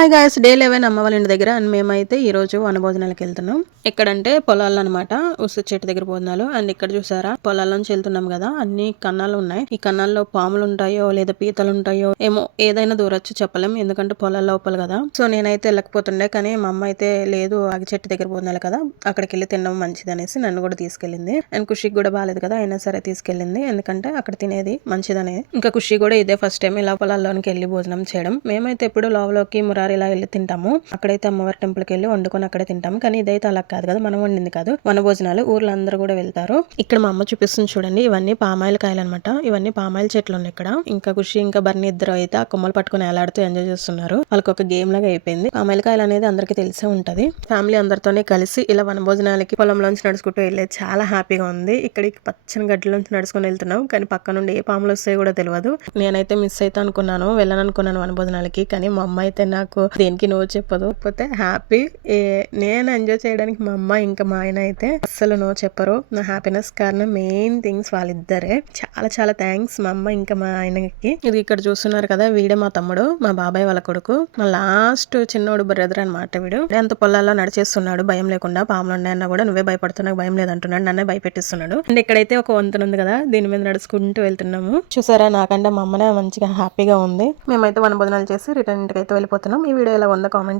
Hi guys, day 11 అమ్మ వాళ్ళ ఇంటి దగ్గర. అండ్ మేమైతే ఈ రోజు వనభోజనాలకు వెళ్తున్నాం. ఎక్కడంటే పొలాలు అనమాట, ఉసు చెట్టు దగ్గర భోజనాలు. అండ్ ఇక్కడ చూసారా, పొలాల నుంచి వెళ్తున్నాం కదా, అన్ని కన్నాలు ఉన్నాయి. ఈ కన్నాల్లో పాములు ఉంటాయో లేదా పీతలు ఉంటాయో ఏమో, ఏదైనా దూరొచ్చు చెప్పలేం, ఎందుకంటే పొలాల లోపల కదా. సో నేనైతే వెళ్ళకపోతుండే, కానీ మా అమ్మ అయితే లేదు, ఆగి చెట్టు దగ్గర భోజనాలు కదా, అక్కడికి వెళ్ళి తినడం మంచిది అనేసి నన్ను కూడా తీసుకెళ్ళింది. అండ్ ఖుషికి కూడా బాగాలేదు కదా, అయినా సరే తీసుకెళ్ళింది, ఎందుకంటే అక్కడ తినేది మంచిదనే. ఇంకా ఖుషి కూడా ఇదే ఫస్ట్ టైం ఇలా పొలాల్లోనికి వెళ్ళి భోజనం చేయడం. మేమైతే ఎప్పుడు లోవలోకి ఇలా వెళ్ళి తింటాము. అక్కడైతే అమ్మవారి టెంపుల్ కి వెళ్ళి వండుకొని అక్కడే తింటాము. కానీ ఇదైతే అలా కాదు కదా, మనం వండింది కాదు, వనభోజనాలు. ఊర్లో అందరూ కూడా వెళ్తారు. ఇక్కడ మా అమ్మ చూపిస్తుంది చూడండి, ఇవన్నీ పామాయిల్ కాయలు అనమాట. ఇవన్నీ పామాయిల్ చెట్లు ఉన్నాయి ఇక్కడ. ఇంకా ఖుషి ఇంకా బర్ని ఇద్దరు అయితే ఆ కొమ్మలు పట్టుకుని ఎలాడుతూ ఎంజాయ్ చేస్తున్నారు. వాళ్ళకి ఒక గేమ్ లాగా అయిపోయింది. పామాయిల్ కాయలు అనేది అందరికీ తెలిసే ఉంటది. ఫ్యామిలీ అందరితోనే కలిసి ఇలా వనభోజనాలకి పొలంలోంచి నడుచుకుంటూ వెళ్ళేది చాలా హ్యాపీగా ఉంది. ఇక్కడికి పచ్చని గడ్డలోంచి నడుచుకుని వెళ్తున్నాం, కానీ పక్క నుండి ఏ పాములు వస్తాయో కూడా తెలియదు. నేనైతే మిస్ అయితే అనుకున్నాను, వెళ్ళననుకున్నాను వనభోజనాలకి, కానీ మా అమ్మ అయితే నాకు దేనికి నో చెప్పదు. కాకపోతే హ్యాపీ, నేను ఎంజాయ్ చేయడానికి మా అమ్మ ఇంకా మా ఆయన అయితే అస్సలు నో చెప్పరు. నా హ్యాపీనెస్ కారణం మెయిన్ థింగ్స్ వాళ్ళిద్దరే. చాలా చాలా థ్యాంక్స్ మా అమ్మ ఇంకా మా ఆయనకి. ఇది ఇక్కడ చూస్తున్నారు కదా, వీడే మా తమ్ముడు, మా బాబాయ్ వాళ్ళ కొడుకు, మా లాస్ట్ చిన్నోడు బ్రదర్ అనమాట. వీడు ఎంత పొలాల్లో నడిచేస్తున్నాడు భయం లేకుండా. పాములు ఉన్నాయన్నా కూడా నువ్వే భయపడుతున్నావు, భయం లేదంటున్నాడు, నన్నే భయపెట్టిస్తున్నాడు. అండ్ ఇక్కడైతే ఒక వంతెన ఉంది కదా, దీని మీద నడుచుకుంటూ వెళ్తున్నాము. చూసారా, నాకంటే మా అమ్మనే మంచిగా హ్యాపీగా ఉంది. మేమైతే వనభోజనాలు చేసి రిటర్న్ ఇంటికి అయితే వెళ్ళిపోతున్నాం. ఈ వీడియో ఎలా ఉందో కామెంట్